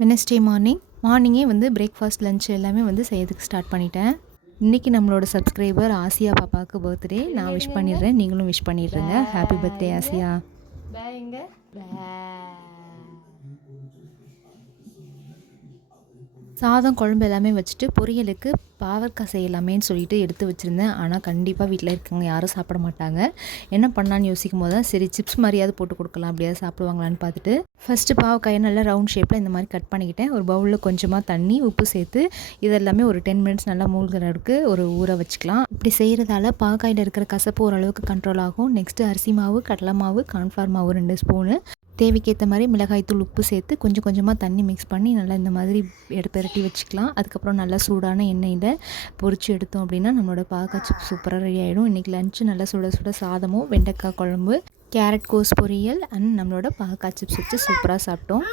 Wednesday மார்னிங்கே வந்து breakfast lunch எல்லாமே வந்து செய்யறதுக்கு ஸ்டார்ட் பண்ணிட்டேன். இன்றைக்கி நம்மளோட சப்ஸ்கிரைபர் ஆசியா பாப்பாவுக்கு பர்த்டே. நான் விஷ் பண்ணிடுறேன், நீங்களும் விஷ் பண்ணிடுறேங்க. Happy birthday Asiya. சாதம் குழம்பு எல்லாமே வச்சுட்டு பொரியலுக்கு பாவற்காய் செய்யலாமேன்னு சொல்லிட்டு எடுத்து வச்சுருந்தேன். ஆனால் கண்டிப்பாக வீட்டில் இருக்கவங்க யாரும் சாப்பிட மாட்டாங்க. என்ன பண்ணலான்னு யோசிக்கும் போது தான் சரி சிப்ஸ் மாதிரியாவது போட்டு கொடுக்கலாம், அப்படியாவது சாப்பிடுவாங்களான்னு பார்த்துட்டு ஃபஸ்ட்டு பாவக்காயை நல்லா ரவுண்ட் ஷேப்பில் இந்த மாதிரி கட் பண்ணிக்கிட்டேன். ஒரு பவுலில் கொஞ்சமாக தண்ணி உப்பு சேர்த்து இதெல்லாமே ஒரு 10 மினிட்ஸ் நல்லா மூழ்கிறதுக்கு ஒரு ஊற வச்சுக்கலாம். இப்படி செய்கிறதால பாவக்காயில் இருக்கிற கசப்பு ஓரளவுக்கு கண்ட்ரோல் ஆகும். நெக்ஸ்ட்டு அரிசி மாவு, கடலை மாவு, கார்ன்ஃப்ளவர் மாவு 2 ஸ்பூனு, தேவைக்கேற்ற மாதிரி மிளகாய்த்தூள், உப்பு சேர்த்து கொஞ்சம் கொஞ்சமாக தண்ணி மிக்ஸ் பண்ணி நல்லா இந்த மாதிரி பெரட்டி வச்சுக்கலாம். அதுக்கப்புறம் நல்லா சூடான எண்ணெயில் பொரித்து எடுத்தோம் அப்படின்னா நம்மளோட பாவக்காய் சிப்ஸ் சூப்பராக ரெடி ஆகிடும். இன்றைக்கி லஞ்சு நல்லா சுட சுட சாதமும் வெண்டைக்காய் குழம்பு, கேரட் கோஸ் பொரியல் அண்ட் நம்மளோட பாவக்காய் சிப்ஸ் வச்சு சூப்பராக சாப்பிட்டோம்.